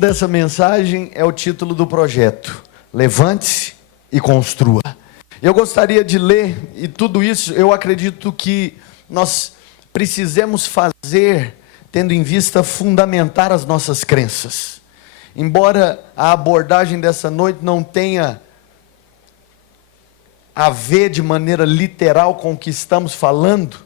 dessa mensagem é o título do projeto: Levante-se e construa. Eu gostaria de ler, e tudo isso eu acredito que nós precisamos fazer tendo em vista fundamentar as nossas crenças. Embora a abordagem dessa noite não tenha a ver de maneira literal com o que estamos falando,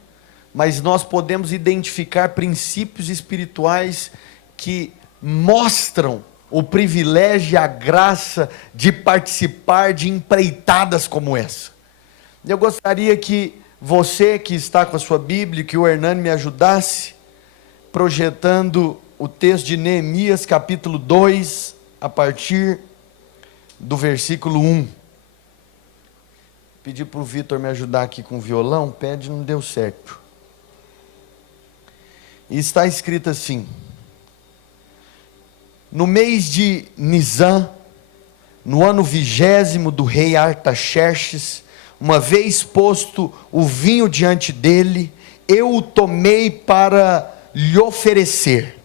mas nós podemos identificar princípios espirituais que mostram o privilégio e a graça de participar de empreitadas como essa. Eu gostaria que você que está com a sua Bíblia, que o Hernani me ajudasse, projetando o texto de Neemias capítulo 2, a partir do versículo 1. Pedi para o Vitor me ajudar aqui com o violão, pede, não deu certo. E está escrito assim: no mês de Nisan, no ano 20º do rei Artaxerxes, uma vez posto o vinho diante dele, eu o tomei para lhe oferecer.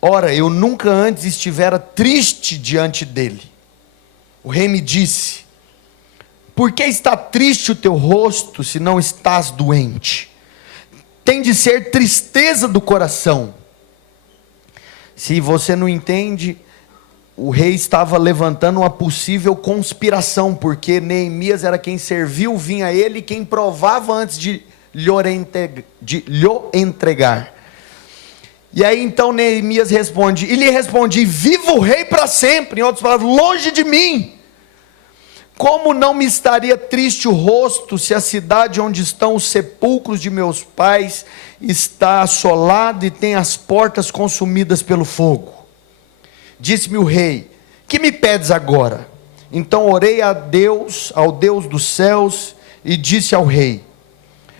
Ora, eu nunca antes estivera triste diante dele. O rei me disse: por que está triste o teu rosto, se não estás doente? Tem de ser tristeza do coração. Se você não entende, o rei estava levantando uma possível conspiração, porque Neemias era quem serviu o vinho a ele, quem provava antes de lhe entregar. E aí então Neemias responde, e lhe respondi: viva o rei para sempre. Em outras palavras, longe de mim. Como não me estaria triste o rosto, se a cidade onde estão os sepulcros de meus pais está assolada e tem as portas consumidas pelo fogo? Disse-me o rei: que me pedes agora? Então orei a Deus, ao Deus dos céus, e disse ao rei: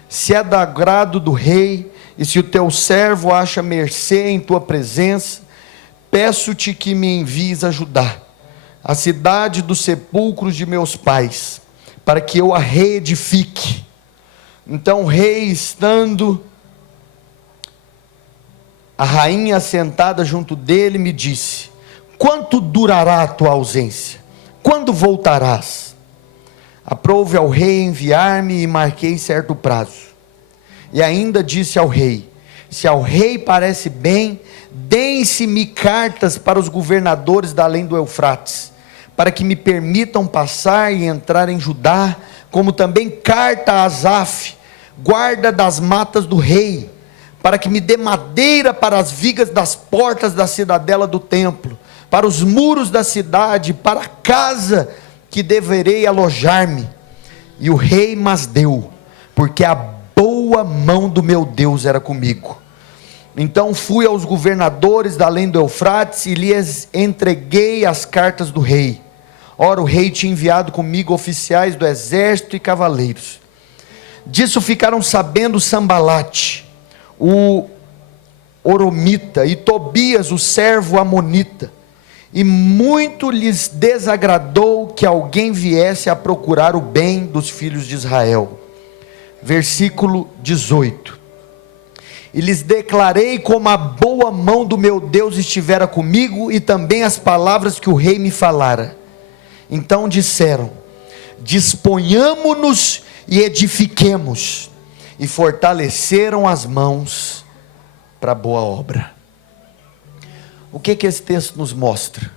se é do agrado do rei, e se o teu servo acha mercê em tua presença, peço-te que me envies ajudar a cidade dos sepulcros de meus pais, para que eu a reedifique. Então o rei, estando a rainha sentada junto dele, me disse: quanto durará a tua ausência? Quando voltarás? Aprouve ao rei enviar-me, e marquei certo prazo. E ainda disse ao rei: se ao rei parece bem, deem-se-me cartas para os governadores da além do Eufrates, para que me permitam passar e entrar em Judá, como também carta a Asaf, guarda das matas do rei, para que me dê madeira para as vigas das portas da cidadela do templo, para os muros da cidade, para a casa que deverei alojar-me. E o rei mas deu, porque a boa mão do meu Deus era comigo. Então fui aos governadores da além do Eufrates e lhes entreguei as cartas do rei. Ora, o rei tinha enviado comigo oficiais do exército e cavaleiros. Disso ficaram sabendo Sambalate, o Oromita, e Tobias, o servo amonita, e muito lhes desagradou que alguém viesse a procurar o bem dos filhos de Israel. Versículo 18. E lhes declarei como a boa mão do meu Deus estivera comigo, e também as palavras que o rei me falara. Então disseram: disponhamo-nos e edifiquemos, e fortaleceram as mãos para a boa obra. O que esse texto nos mostra?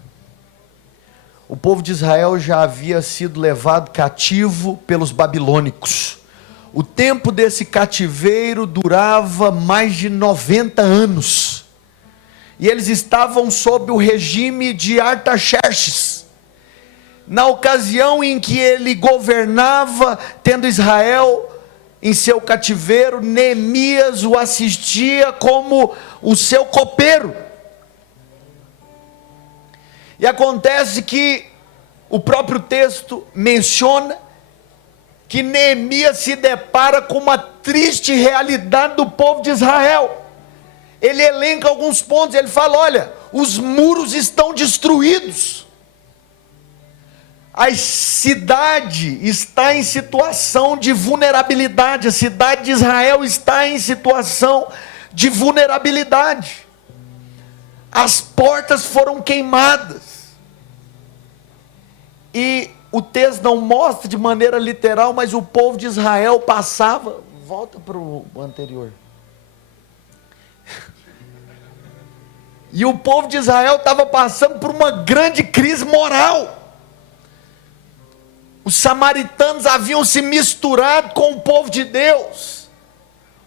O povo de Israel já havia sido levado cativo pelos babilônicos. O tempo desse cativeiro durava mais de 90 anos, e eles estavam sob o regime de Artaxerxes. Na ocasião em que ele governava, tendo Israel em seu cativeiro, Neemias o assistia como o seu copeiro. E acontece que o próprio texto menciona que Neemias se depara com uma triste realidade do povo de Israel. Ele elenca alguns pontos, ele fala: olha, os muros estão destruídos, a cidade está em situação de vulnerabilidade, a cidade de Israel está em situação de vulnerabilidade. as portas foram queimadas. E o texto não mostra de maneira literal, mas o povo de Israel passava. Volta para o anterior. E o povo de Israel estava passando por uma grande crise moral. Os samaritanos haviam se misturado com o povo de Deus.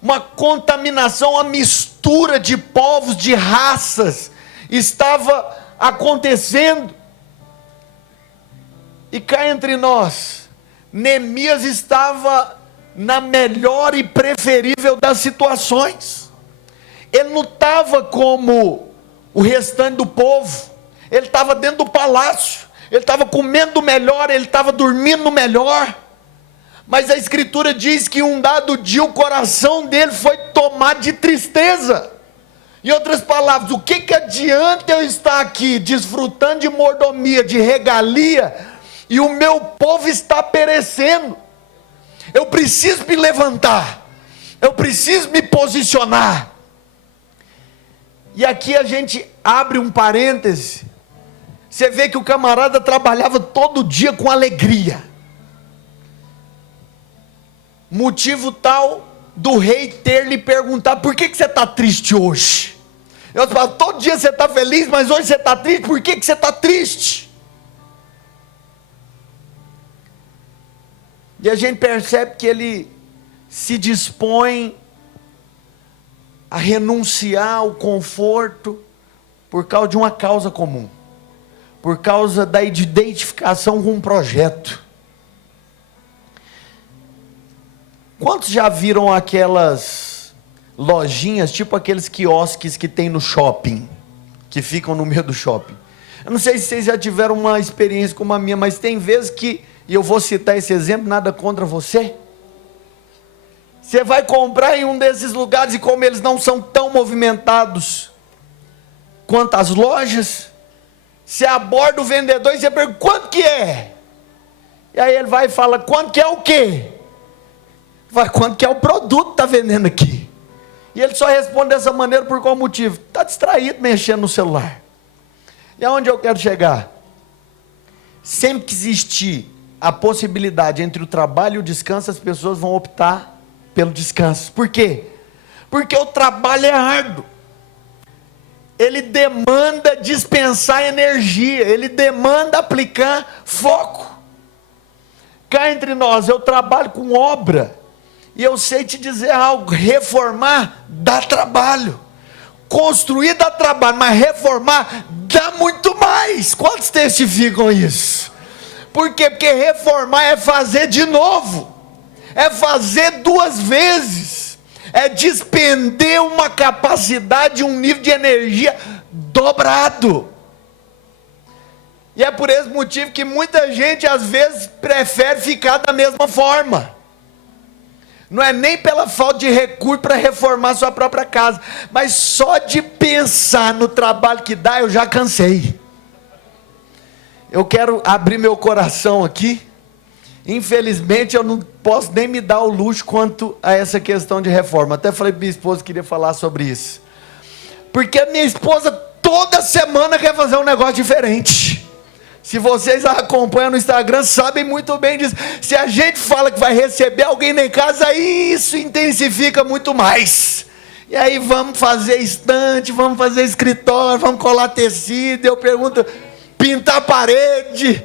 Uma contaminação, uma mistura de povos, de raças, estava acontecendo. E cá entre nós, Neemias estava na melhor e preferível das situações. Ele não estava como o restante do povo, ele estava dentro do palácio, ele estava comendo melhor, ele estava dormindo melhor. Mas a escritura diz que um dado dia o coração dele foi tomado de tristeza. Em outras palavras, o que adianta eu estar aqui desfrutando de mordomia, de regalia, e o meu povo está perecendo? Eu preciso me levantar, eu preciso me posicionar. E aqui a gente abre um parêntese. Você vê que o camarada trabalhava todo dia com alegria. Motivo tal do rei ter lhe perguntado: por que você está triste hoje? Eu falo, todo dia você está feliz, mas hoje você está triste. Por que você está triste? E a gente percebe que ele se dispõe a renunciar ao conforto por causa de uma causa comum, por causa da identificação com um projeto. Quantos já viram aquelas lojinhas, tipo aqueles quiosques que tem no shopping, que ficam no meio do shopping? Eu não sei se vocês já tiveram uma experiência como a minha, mas tem vezes que, e eu vou citar esse exemplo, nada contra você, você vai comprar em um desses lugares, e como eles não são tão movimentados quanto as lojas, você aborda o vendedor e você pergunta: quanto que é? E aí ele vai e fala: quanto que é o quê? Vai, quanto que é o produto que está vendendo aqui? E ele só responde dessa maneira por qual motivo? Está distraído mexendo no celular. E aonde eu quero chegar? Sempre que existir a possibilidade entre o trabalho e o descanso, as pessoas vão optar pelo descanso. Por quê? Porque o trabalho é árduo, ele demanda dispensar energia, ele demanda aplicar foco. Cá entre nós, eu trabalho com obra, e eu sei te dizer algo: reformar dá trabalho, construir dá trabalho, mas reformar dá muito mais. Quantos testificam isso? Por quê? Porque reformar é fazer de novo, é fazer duas vezes, é despender uma capacidade, um nível de energia dobrado. E é por esse motivo que muita gente às vezes prefere ficar da mesma forma. Não é nem pela falta de recurso para reformar sua própria casa, mas só de pensar no trabalho que dá, eu já cansei. Eu quero abrir meu coração aqui. Infelizmente eu não posso nem me dar o luxo quanto a essa questão de reforma. Até falei para minha esposa que queria falar sobre isso, porque a minha esposa toda semana quer fazer um negócio diferente. Se vocês a acompanham no Instagram, sabem muito bem disso. Se a gente fala que vai receber alguém em casa, isso intensifica muito mais. E aí vamos fazer estante, vamos fazer escritório, vamos colar tecido. Eu pergunto, pintar a parede.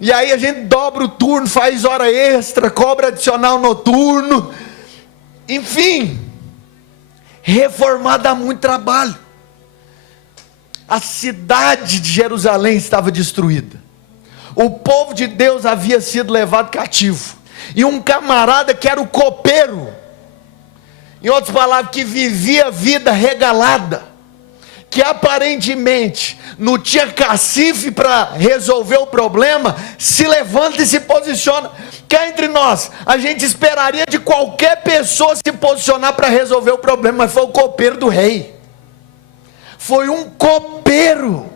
E aí a gente dobra o turno, faz hora extra, cobra adicional noturno. Enfim, reformar dá muito trabalho. A cidade de Jerusalém estava destruída, o povo de Deus havia sido levado cativo, e um camarada que era o copeiro, em outras palavras, que vivia a vida regalada, que aparentemente não tinha cacife para resolver o problema, se levanta e se posiciona. Cá entre nós, a gente esperaria de qualquer pessoa se posicionar para resolver o problema, mas foi o copeiro do rei. Foi um copeiro,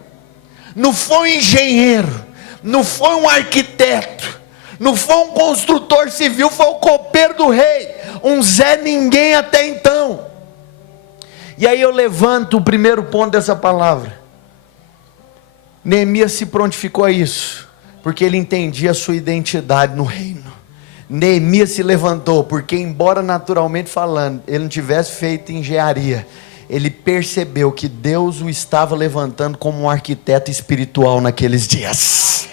não foi um engenheiro, não foi um arquiteto, não foi um construtor civil, foi o copeiro do rei, um Zé Ninguém até então. E aí eu levanto o primeiro ponto dessa palavra. Neemias se prontificou a isso, porque ele entendia a sua identidade no reino. Neemias se levantou, porque embora naturalmente falando, ele não tivesse feito engenharia, ele percebeu que Deus o estava levantando como um arquiteto espiritual naqueles dias.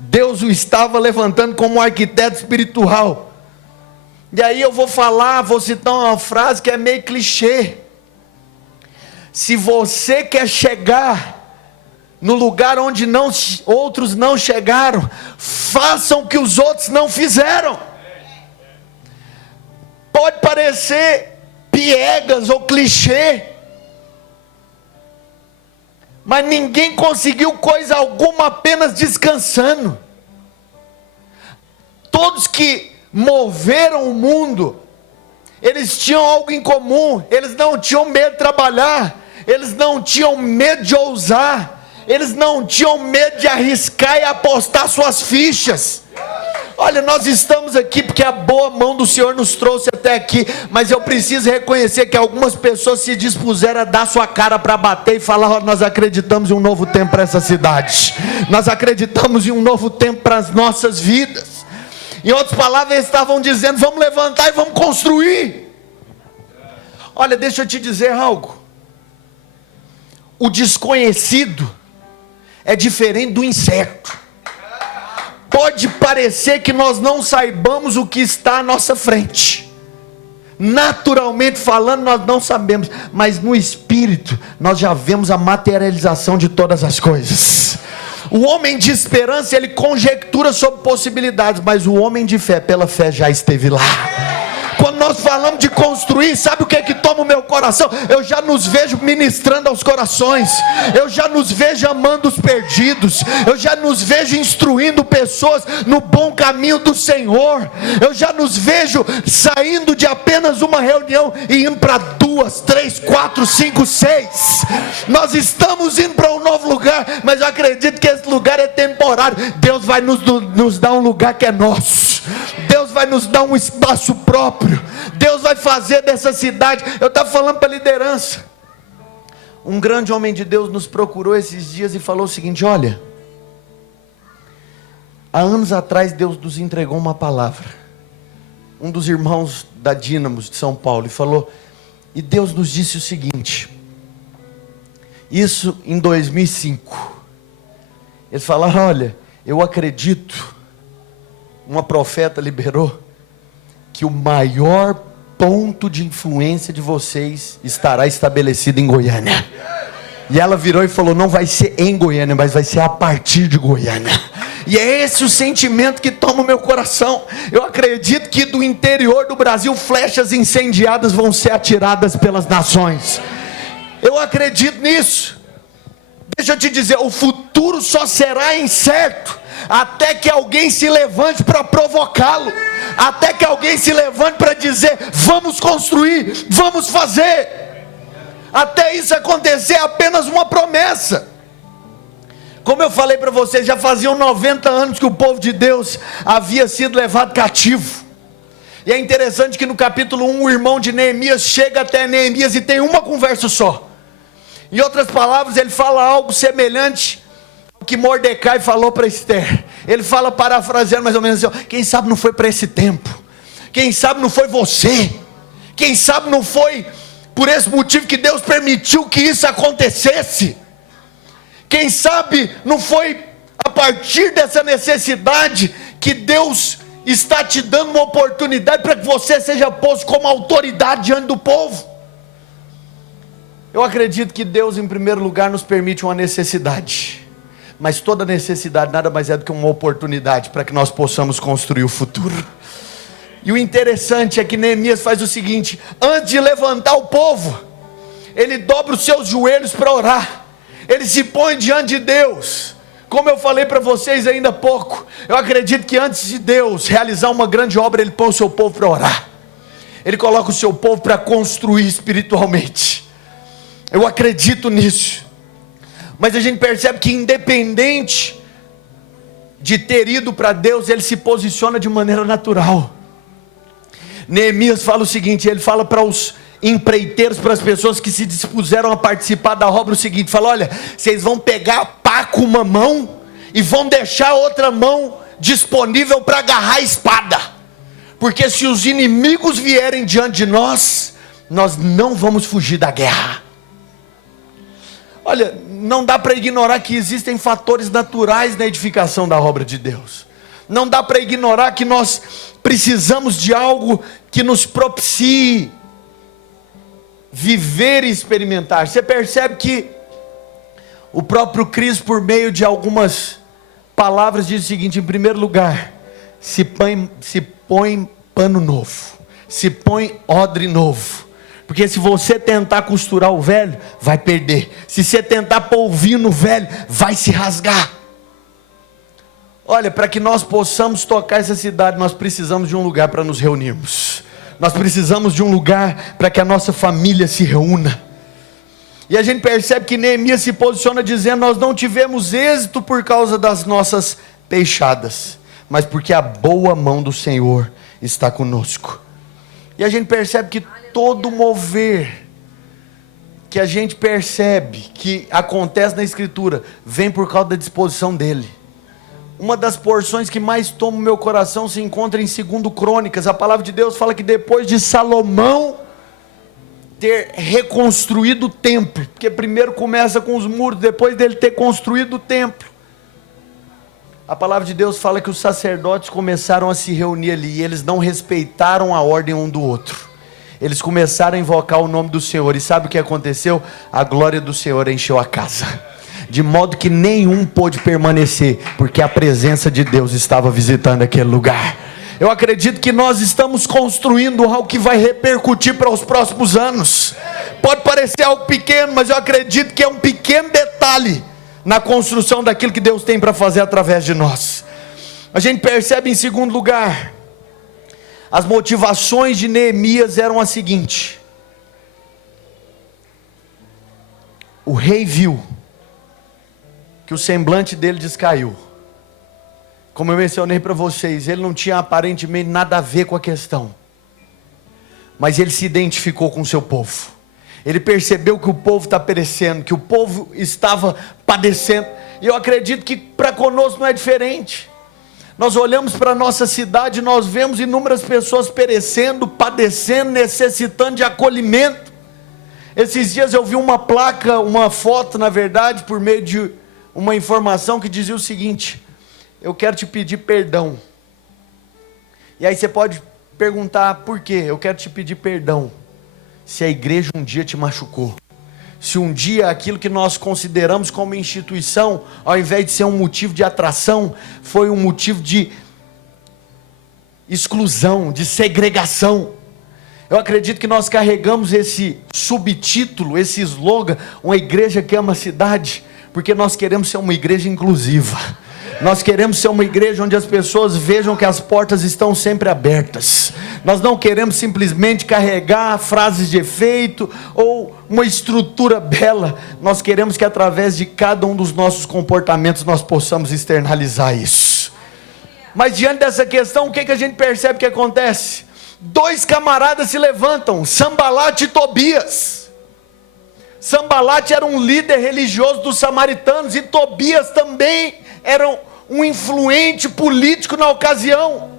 Deus o estava levantando como um arquiteto espiritual. E aí eu vou citar uma frase que é meio clichê. Se você quer chegar no lugar onde outros não chegaram, façam o que os outros não fizeram. Pode parecer piegas ou clichê, mas ninguém conseguiu coisa alguma apenas descansando. Todos que moveram o mundo, eles tinham algo em comum. Eles não tinham medo de trabalhar, eles não tinham medo de ousar, eles não tinham medo de arriscar e apostar suas fichas. Olha, nós estamos aqui porque a boa mão do Senhor nos trouxe até aqui, mas eu preciso reconhecer que algumas pessoas se dispuseram a dar sua cara para bater e falar: oh, nós acreditamos em um novo tempo para essa cidade, nós acreditamos em um novo tempo para as nossas vidas. Em outras palavras, eles estavam dizendo: vamos levantar e vamos construir. Olha, deixa eu te dizer algo. O desconhecido é diferente do incerto. Pode parecer que nós não saibamos o que está à nossa frente. Naturalmente falando, nós não sabemos, mas no espírito nós já vemos a materialização de todas as coisas. O homem de esperança, ele conjectura sobre possibilidades, mas o homem de fé, pela fé, já esteve lá. Quando nós falamos de construir, sabe o que é que toma o meu coração? Eu já nos vejo ministrando aos corações, eu já nos vejo amando os perdidos, eu já nos vejo instruindo pessoas no bom caminho do Senhor, eu já nos vejo saindo de apenas uma reunião e indo para 2, 3, 4, 5, 6. Nós estamos indo para um novo lugar, mas eu acredito que esse lugar é temporário. Deus vai nos dar um lugar que é nosso, Deus vai nos dar um espaço próprio, Deus vai fazer dessa cidade. Eu estava falando para a liderança, um grande homem de Deus nos procurou esses dias e falou o seguinte: olha, há anos atrás Deus nos entregou uma palavra, um dos irmãos da Dínamos de São Paulo, e falou, e Deus nos disse o seguinte, isso em 2005, eles falaram: olha, eu acredito, uma profeta liberou, que o maior ponto de influência de vocês estará estabelecido em Goiânia. E ela virou e falou: não vai ser em Goiânia, mas vai ser a partir de Goiânia. E é esse o sentimento que toma o meu coração. Eu acredito que do interior do Brasil flechas incendiadas vão ser atiradas pelas nações. Eu acredito nisso. Deixa eu te dizer, o futuro só será incerto até que alguém se levante para provocá-lo, até que alguém se levante para dizer: vamos construir, vamos fazer. Até isso acontecer é apenas uma promessa. Como eu falei para vocês, já faziam 90 anos que o povo de Deus havia sido levado cativo. E é interessante que no capítulo 1 o irmão de Neemias chega até Neemias e tem uma conversa só. Em outras palavras, ele fala algo semelhante ao que Mordecai falou para Esther. Ele fala, parafraseando mais ou menos assim: quem sabe não foi para esse tempo, quem sabe não foi você, quem sabe não foi por esse motivo que Deus permitiu que isso acontecesse, quem sabe não foi a partir dessa necessidade que Deus está te dando uma oportunidade para que você seja posto como autoridade diante do povo. Eu acredito que Deus, em primeiro lugar, nos permite uma necessidade, mas toda necessidade nada mais é do que uma oportunidade para que nós possamos construir o futuro. E o interessante é que Neemias faz o seguinte: antes de levantar o povo, ele dobra os seus joelhos para orar, ele se põe diante de Deus. Como eu falei para vocês ainda há pouco, eu acredito que antes de Deus realizar uma grande obra, ele põe o seu povo para orar, ele coloca o seu povo para construir espiritualmente. Eu acredito nisso. Mas a gente percebe que independente de ter ido para Deus, ele se posiciona de maneira natural. Neemias fala o seguinte, ele fala para os empreiteiros, para as pessoas que se dispuseram a participar da obra o seguinte: fala, olha, vocês vão pegar a pá com uma mão e vão deixar a outra mão disponível para agarrar a espada, porque se os inimigos vierem diante de nós, nós não vamos fugir da guerra. Olha, não dá para ignorar que existem fatores naturais na edificação da obra de Deus. Não dá para ignorar que nós precisamos de algo que nos propicie viver e experimentar. Você percebe que o próprio Cristo, por meio de algumas palavras, diz o seguinte: em primeiro lugar, se põe pano novo, se põe odre novo. Porque se você tentar costurar o velho, vai perder. Se você tentar pôr o vinho no velho, vai se rasgar. Olha, para que nós possamos tocar essa cidade, nós precisamos de um lugar para nos reunirmos. Nós precisamos de um lugar para que a nossa família se reúna. E a gente percebe que Neemias se posiciona dizendo: nós não tivemos êxito por causa das nossas peixadas, mas porque a boa mão do Senhor está conosco. E a gente percebe que todo mover que a gente percebe que acontece na Escritura vem por causa da disposição dele. Uma das porções que mais toma o meu coração se encontra em 2 Crônicas. A palavra de Deus fala que depois de Salomão ter reconstruído o templo, porque primeiro começa com os muros, depois dele ter construído o templo, a palavra de Deus fala que os sacerdotes começaram a se reunir ali, e eles não respeitaram a ordem um do outro. Eles começaram a invocar o nome do Senhor, e sabe o que aconteceu? A glória do Senhor encheu a casa, de modo que nenhum pôde permanecer, porque a presença de Deus estava visitando aquele lugar. Eu acredito que nós estamos construindo algo que vai repercutir para os próximos anos. Pode parecer algo pequeno, mas eu acredito que é um pequeno detalhe na construção daquilo que Deus tem para fazer através de nós. A gente percebe em segundo lugar, as motivações de Neemias eram as seguintes: o rei viu que o semblante dele descaiu. Como eu mencionei para vocês, ele não tinha aparentemente nada a ver com a questão, mas ele se identificou com o seu povo. Ele percebeu que o povo está perecendo, que o povo estava padecendo, e eu acredito que para conosco não é diferente. Nós olhamos para a nossa cidade e nós vemos inúmeras pessoas perecendo, padecendo, necessitando de acolhimento. Esses dias eu vi uma placa, uma foto na verdade, por meio de uma informação que dizia o seguinte: eu quero te pedir perdão. E aí você pode perguntar por quê? Eu quero te pedir perdão se a igreja um dia te machucou, se um dia aquilo que nós consideramos como instituição, ao invés de ser um motivo de atração, foi um motivo de exclusão, de segregação. Eu acredito que nós carregamos esse subtítulo, esse slogan, uma igreja que ama a cidade, porque nós queremos ser uma igreja inclusiva. Nós queremos ser uma igreja onde as pessoas vejam que as portas estão sempre abertas. Nós não queremos simplesmente carregar frases de efeito ou uma estrutura bela. Nós queremos que através de cada um dos nossos comportamentos nós possamos externalizar isso. Mas diante dessa questão, o que a gente percebe que acontece? Dois camaradas se levantam, Sambalate e Tobias. Sambalate era um líder religioso dos samaritanos, e Tobias também era um influente político na ocasião.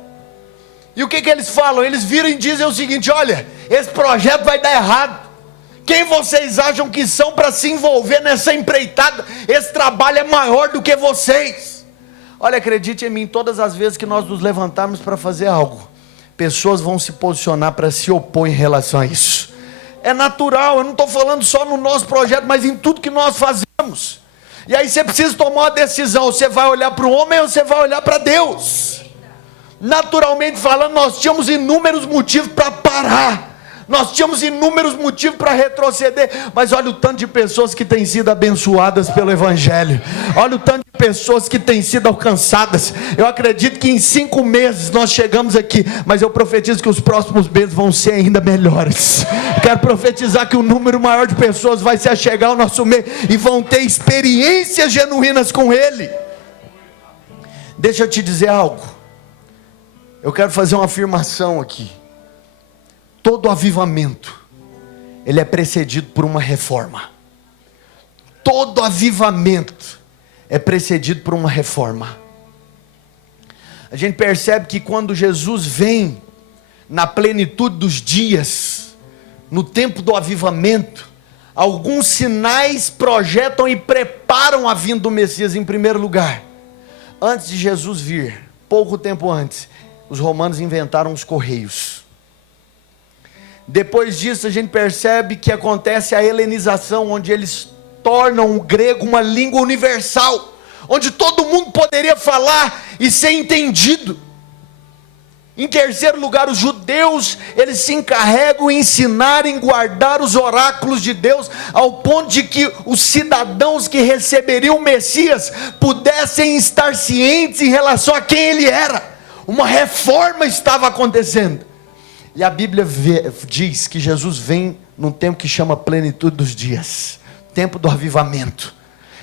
E o que eles falam? Eles viram e dizem o seguinte: olha, esse projeto vai dar errado. Quem vocês acham que são para se envolver nessa empreitada? Esse trabalho é maior do que vocês. Olha, acredite em mim, todas as vezes que nós nos levantarmos para fazer algo, pessoas vão se posicionar para se opor em relação a isso. É natural, eu não estou falando só no nosso projeto, mas em tudo que nós fazemos. E aí você precisa tomar uma decisão: você vai olhar para o homem ou você vai olhar para Deus? Naturalmente falando, nós tínhamos inúmeros motivos para parar, nós tínhamos inúmeros motivos para retroceder, mas olha o tanto de pessoas que têm sido abençoadas pelo Evangelho, olha o tanto de pessoas que têm sido alcançadas. Eu acredito que em 5 meses nós chegamos aqui, mas eu profetizo que os próximos meses vão ser ainda melhores. Quero profetizar que o número maior de pessoas vai se achegar ao nosso meio e vão ter experiências genuínas com Ele. Deixa eu te dizer algo, eu quero fazer uma afirmação aqui: todo avivamento ele é precedido por uma reforma. Todo avivamento é precedido por uma reforma. A gente percebe que quando Jesus vem na plenitude dos dias, no tempo do avivamento, alguns sinais projetam e preparam a vinda do Messias. Em primeiro lugar, antes de Jesus vir, pouco tempo antes, os romanos inventaram os correios. Depois disso a gente percebe que acontece a helenização, onde eles tornam o grego uma língua universal, onde todo mundo poderia falar e ser entendido. Em terceiro lugar, os judeus, eles se encarregam em ensinar, em guardar os oráculos de Deus, ao ponto de que os cidadãos que receberiam o Messias pudessem estar cientes em relação a quem ele era. Uma reforma estava acontecendo. E a Bíblia diz que Jesus vem num tempo que chama plenitude dos dias, tempo do avivamento.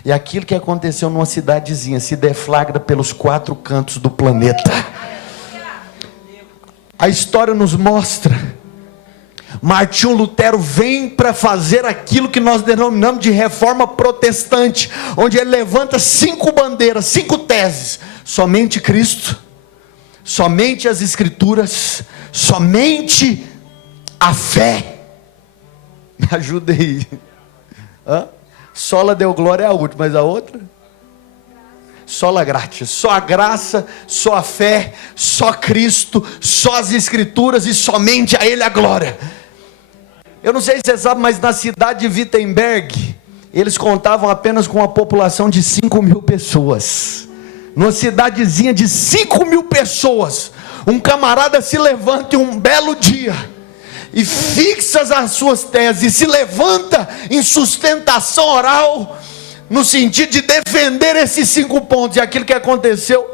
E aquilo que aconteceu numa cidadezinha se deflagra pelos 4 cantos do planeta. A história nos mostra, Martinho Lutero vem para fazer aquilo que nós denominamos de reforma protestante, onde ele levanta 5 bandeiras, 5 teses: somente Cristo, somente as Escrituras, somente a fé. Me ajuda aí. Sola Deo Glória é a última, mas a outra? Sola Gratia. Só a graça, só a fé, só Cristo, só as Escrituras e somente a Ele a glória. Eu não sei se você sabe, mas na cidade de Wittenberg, eles contavam apenas com uma população de 5.000 pessoas. Numa cidadezinha de 5.000 pessoas, um camarada se levanta em um belo dia e fixa as suas teses, e se levanta em sustentação oral, no sentido de defender esses 5 pontos. E aquilo que aconteceu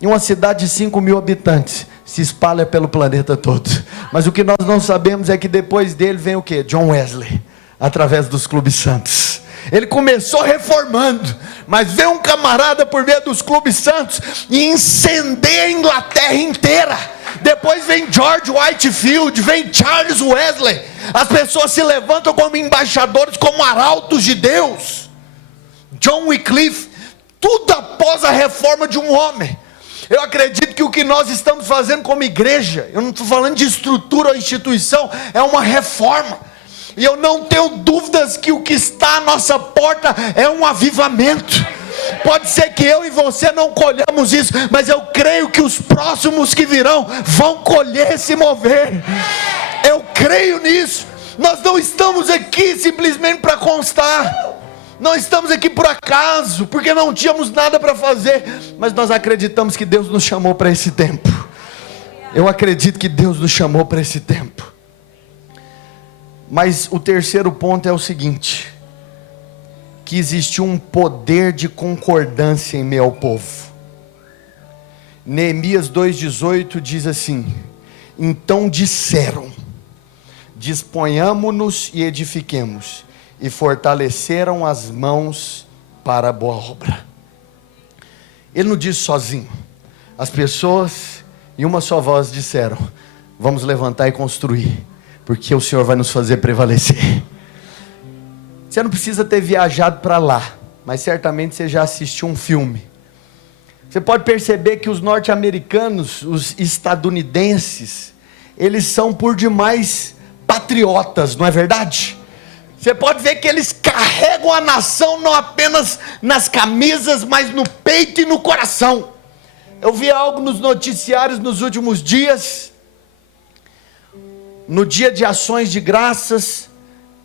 em uma cidade de 5.000 habitantes se espalha pelo planeta todo. Mas o que nós não sabemos é que depois dele vem o que? John Wesley, através dos clubes santos. Ele começou reformando, mas veio um camarada por meio dos clubes santos e incendeia a Inglaterra inteira. Depois vem George Whitefield, vem Charles Wesley. As pessoas se levantam como embaixadores, como arautos de Deus. John Wycliffe, tudo após a reforma de um homem. Eu acredito que o que nós estamos fazendo como igreja, eu não estou falando de estrutura ou instituição, é uma reforma. E eu não tenho dúvidas que o que está à nossa porta é um avivamento. Pode ser que eu e você não colhamos isso, mas eu creio que os próximos que virão vão colher esse mover. Eu creio nisso. Nós não estamos aqui simplesmente para constar. Não estamos aqui por acaso, porque não tínhamos nada para fazer, mas nós acreditamos que Deus nos chamou para esse tempo. Eu acredito que Deus nos chamou para esse tempo. Mas o terceiro ponto é o seguinte: que existiu um poder de concordância em meio ao povo. Neemias 2,18 diz assim: então disseram, disponhamo-nos e edifiquemos, e fortaleceram as mãos para a boa obra. Ele não disse sozinho. As pessoas em uma só voz disseram: vamos levantar e construir, porque o Senhor vai nos fazer prevalecer. Você não precisa ter viajado para lá, mas certamente você já assistiu um filme. Você pode perceber que os norte-americanos, os estadunidenses, eles são por demais patriotas, não é verdade? Você pode ver que eles carregam a nação não apenas nas camisas, mas no peito e no coração. Eu vi algo nos noticiários nos últimos dias. No dia de ações de graças,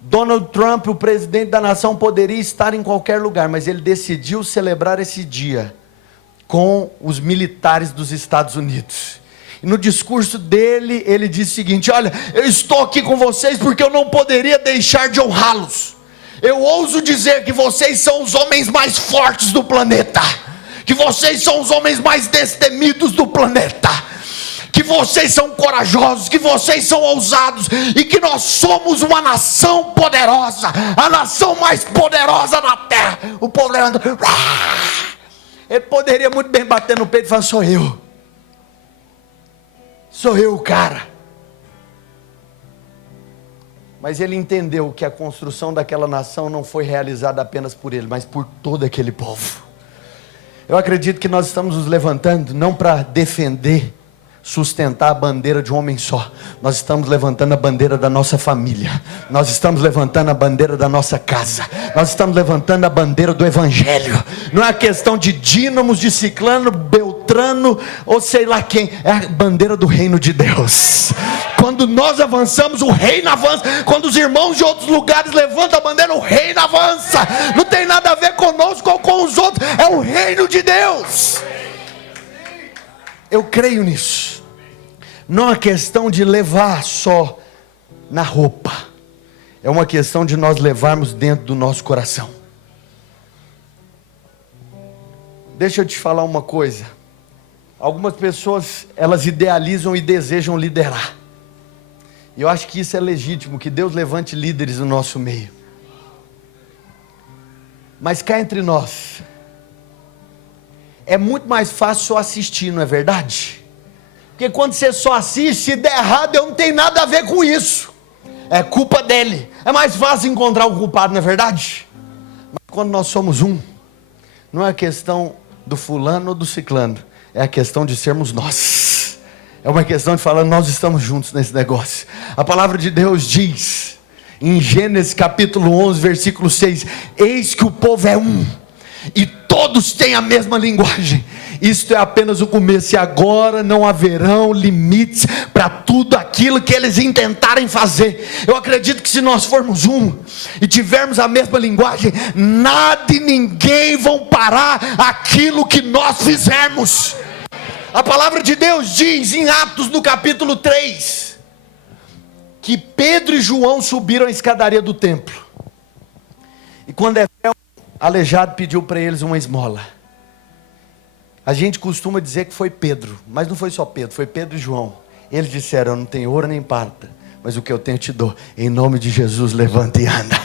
Donald Trump, o presidente da nação, poderia estar em qualquer lugar, mas ele decidiu celebrar esse dia com os militares dos Estados Unidos. E no discurso dele, ele disse o seguinte: olha, eu estou aqui com vocês porque eu não poderia deixar de honrá-los. Eu ouso dizer que vocês são os homens mais fortes do planeta, que vocês são os homens mais destemidos do planeta, que vocês são corajosos, que vocês são ousados, e que nós somos uma nação poderosa, a nação mais poderosa na terra. O povo levanta. Ele poderia muito bem bater no peito e falar: sou eu o cara. Mas ele entendeu que a construção daquela nação não foi realizada apenas por ele, mas por todo aquele povo. Eu acredito que nós estamos nos levantando não para defender, sustentar a bandeira de um homem só. Nós estamos levantando a bandeira da nossa família. Nós estamos levantando a bandeira da nossa casa. Nós estamos levantando a bandeira do evangelho. Não é a questão de dínamos, de ciclano, beltrano ou sei lá quem. É a bandeira do reino de Deus. Quando nós avançamos, o reino avança. Quando os irmãos de outros lugares levantam a bandeira, o reino avança. Não tem nada a ver conosco ou com os outros. É o reino de Deus. Eu creio nisso. Não é questão de levar só na roupa. É uma questão de nós levarmos dentro do nosso coração. Deixa eu te falar uma coisa. Algumas pessoas, elas idealizam e desejam liderar. E eu acho que isso é legítimo, que Deus levante líderes no nosso meio. Mas cá entre nós, é muito mais fácil só assistir, não é verdade? Porque quando você só assiste, se der errado, eu não tenho nada a ver com isso. É culpa dele. É mais fácil encontrar o culpado, não é verdade? Mas quando nós somos um, não é a questão do fulano ou do ciclano. É a questão de sermos nós. É uma questão de falar, nós estamos juntos nesse negócio. A palavra de Deus diz, em Gênesis capítulo 11, versículo 6, eis que o povo é um, e todos têm a mesma linguagem. Isto é apenas o começo, e agora não haverão limites para tudo aquilo que eles intentarem fazer. Eu acredito que se nós formos um e tivermos a mesma linguagem, nada e ninguém vão parar aquilo que nós fizermos. A palavra de Deus diz em Atos no capítulo 3 que Pedro e João subiram a escadaria do templo, e quando Efraim, aleijado, pediu para eles uma esmola. A gente costuma dizer que foi Pedro, mas não foi só Pedro, foi Pedro e João. Eles disseram, eu não tenho ouro nem prata, mas o que eu tenho eu te dou. Em nome de Jesus, levanta e anda.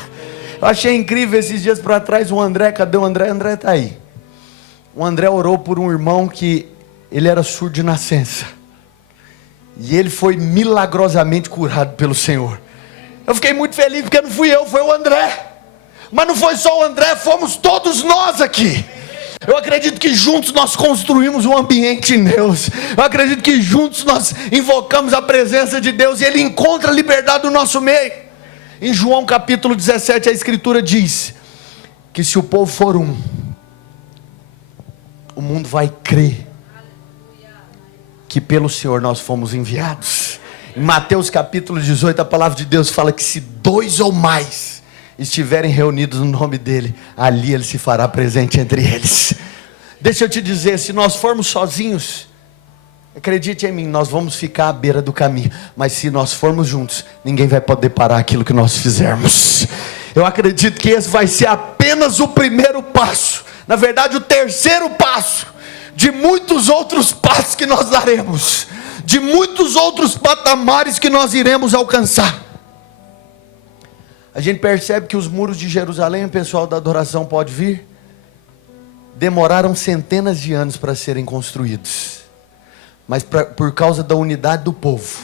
Eu achei incrível esses dias para trás o André, cadê o André? André está aí. O André orou por um irmão que ele era surdo de nascença. E ele foi milagrosamente curado pelo Senhor. Eu fiquei muito feliz porque não fui eu, foi o André. Mas não foi só o André, fomos todos nós aqui. Eu acredito que juntos nós construímos um ambiente em Deus. Eu acredito que juntos nós invocamos a presença de Deus e Ele encontra liberdade no nosso meio. Em João capítulo 17 a escritura diz que se o povo for um, o mundo vai crer que pelo Senhor nós fomos enviados. Em Mateus capítulo 18 a palavra de Deus fala que se dois ou mais estiverem reunidos no nome dele, ali ele se fará presente entre eles. Deixa eu te dizer, se nós formos sozinhos, acredite em mim, nós vamos ficar à beira do caminho. Mas se nós formos juntos, ninguém vai poder parar aquilo que nós fizermos. Eu acredito que esse vai ser apenas o primeiro passo, na verdade o terceiro passo, de muitos outros passos que nós daremos, de muitos outros patamares que nós iremos alcançar. A gente percebe que os muros de Jerusalém, o pessoal da adoração pode vir, demoraram centenas de anos para serem construídos. Mas por causa da unidade do povo,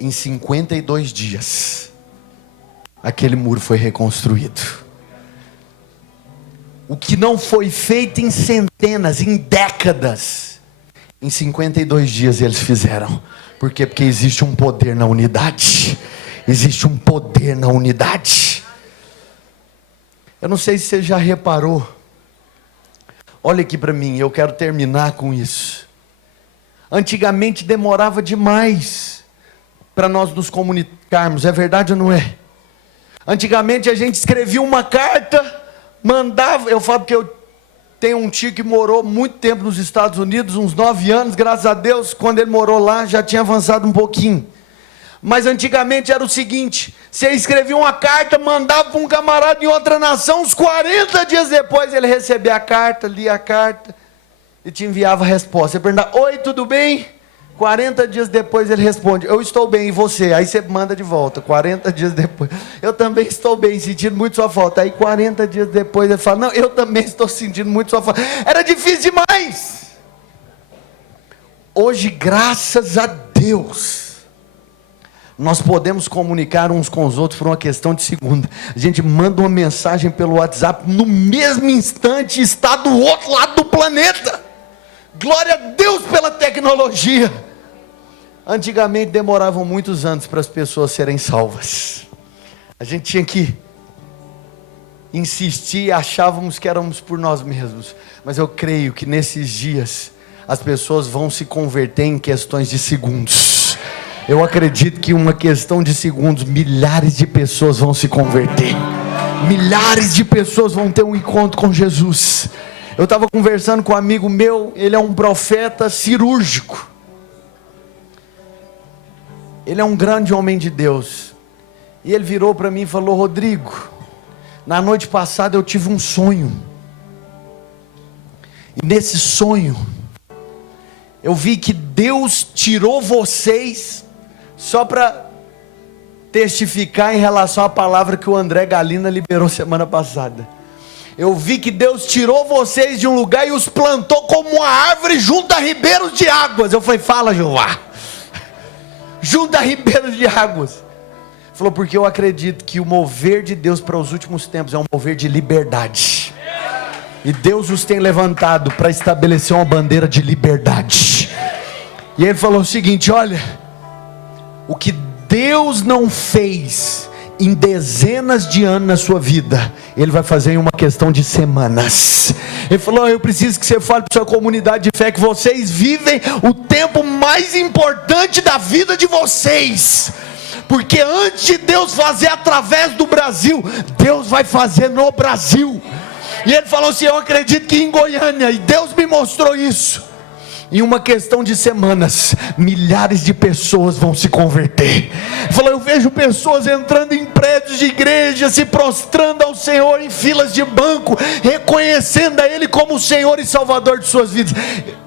em 52 dias, aquele muro foi reconstruído. O que não foi feito em centenas, em décadas, em 52 dias eles fizeram. Por quê? Porque existe um poder na unidade. Existe um poder na unidade. Eu não sei se você já reparou. Olha aqui para mim, eu quero terminar com isso. Antigamente demorava demais para nós nos comunicarmos, é verdade ou não é? Antigamente a gente escrevia uma carta, mandava, eu falo porque eu tenho um tio que morou muito tempo nos Estados Unidos, uns 9 anos, graças a Deus, quando ele morou lá já tinha avançado um pouquinho. Mas antigamente era o seguinte, você escrevia uma carta, mandava para um camarada em outra nação, uns 40 dias depois ele recebia a carta, lia a carta e te enviava a resposta. Você perguntava, oi, tudo bem? 40 dias depois ele responde, eu estou bem, e você? Aí você manda de volta, 40 dias depois, eu também estou bem, sentindo muito sua falta. Aí 40 dias depois ele fala, não, eu também estou sentindo muito sua falta. Era difícil demais. Hoje, graças a Deus, Nós podemos comunicar uns com os outros por uma questão de segundo. A gente manda uma mensagem pelo WhatsApp, no mesmo instante está do outro lado do planeta. Glória a Deus pela tecnologia. Antigamente demoravam muitos anos para as pessoas serem salvas. A gente tinha que insistir e achávamos que éramos por nós mesmos. Mas eu creio que nesses dias as pessoas vão se converter em questões de segundos. Eu acredito que em uma questão de segundos, milhares de pessoas vão se converter. Milhares de pessoas vão ter um encontro com Jesus. Eu estava conversando com um amigo meu, ele é um profeta cirúrgico. Ele é um grande homem de Deus. E ele virou para mim e falou: Rodrigo, na noite passada eu tive um sonho. E nesse sonho, eu vi que Deus tirou vocês, só para testificar em relação à palavra que o André Galina liberou semana passada. Eu vi que Deus tirou vocês de um lugar e os plantou como uma árvore junto a ribeiros de águas. Eu falei: fala, Jeová. Junto a ribeiros de águas. Falou: porque eu acredito que o mover de Deus para os últimos tempos é um mover de liberdade. E Deus os tem levantado para estabelecer uma bandeira de liberdade. E ele falou o seguinte: olha, o que Deus não fez em dezenas de anos na sua vida, Ele vai fazer em uma questão de semanas. Ele falou: eu preciso que você fale para a sua comunidade de fé que vocês vivem o tempo mais importante da vida de vocês. Porque antes de Deus fazer através do Brasil, Deus vai fazer no Brasil. E ele falou assim: eu acredito que em Goiânia, e Deus me mostrou isso, em uma questão de semanas, milhares de pessoas vão se converter. Ele falou: eu vejo pessoas entrando em prédios de igreja, se prostrando ao Senhor em filas de banco, reconhecendo a Ele como o Senhor e Salvador de suas vidas.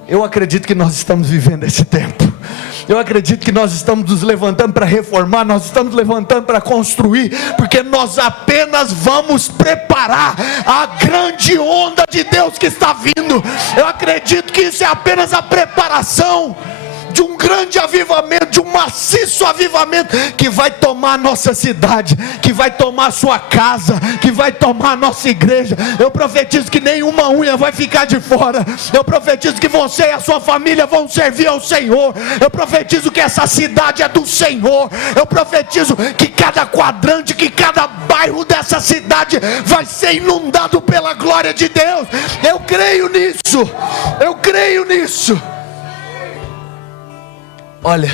Eu acredito que nós estamos vivendo esse tempo. Eu acredito que nós estamos nos levantando para reformar, nós estamos levantando para construir, porque nós apenas vamos preparar a grande onda de Deus que está vindo. Eu acredito que isso é apenas a preparação de um grande avivamento, de um maciço avivamento, que vai tomar a nossa cidade, que vai tomar a sua casa, que vai tomar a nossa igreja. Eu profetizo que nenhuma unha vai ficar de fora. Eu profetizo que você e a sua família vão servir ao Senhor. Eu profetizo que essa cidade é do Senhor. Eu profetizo que cada quadrante, que cada bairro dessa cidade vai ser inundado pela glória de Deus. Eu creio nisso. Eu creio nisso. Olha,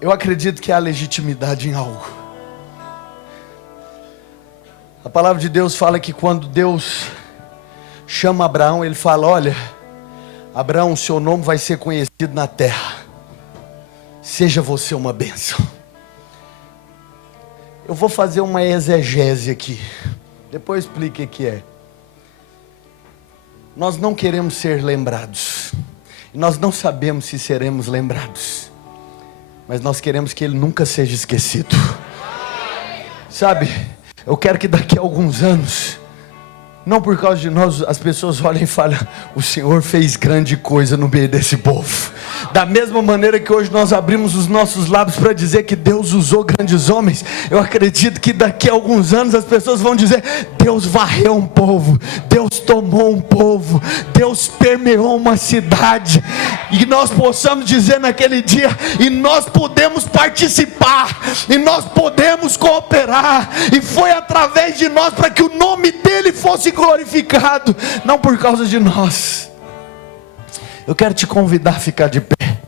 eu acredito que há legitimidade em algo. A palavra de Deus fala que quando Deus chama Abraão, Ele fala: olha, Abraão, seu nome vai ser conhecido na terra, seja você uma bênção. Eu vou fazer uma exegese aqui, depois explique o que é. Nós não queremos ser lembrados, nós não sabemos se seremos lembrados, mas nós queremos que Ele nunca seja esquecido. Sabe, eu quero que daqui a alguns anos, não por causa de nós, as pessoas olhem e falem: o Senhor fez grande coisa no meio desse povo. Da mesma maneira que hoje nós abrimos os nossos lábios para dizer que Deus usou grandes homens, eu acredito que daqui a alguns anos as pessoas vão dizer: Deus varreu um povo, Deus tomou um povo, Deus permeou uma cidade. E nós possamos dizer naquele dia: e nós podemos participar, e nós podemos cooperar, e foi através de nós para que o nome dele fosse glorificado, não por causa de nós. Eu quero te convidar a ficar de pé.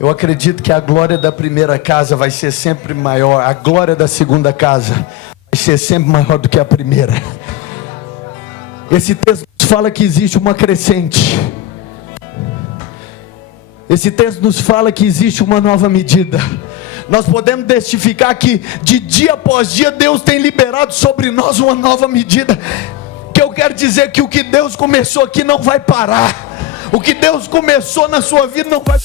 Eu acredito que a glória da primeira casa vai ser sempre maior, a glória da segunda casa vai ser sempre maior do que a primeira. Esse texto nos fala que existe uma crescente. Esse texto nos fala que existe uma nova medida. Nós podemos testificar que de dia após dia Deus tem liberado sobre nós uma nova medida. Que eu quero dizer que o que Deus começou aqui não vai parar. O que Deus começou na sua vida não vai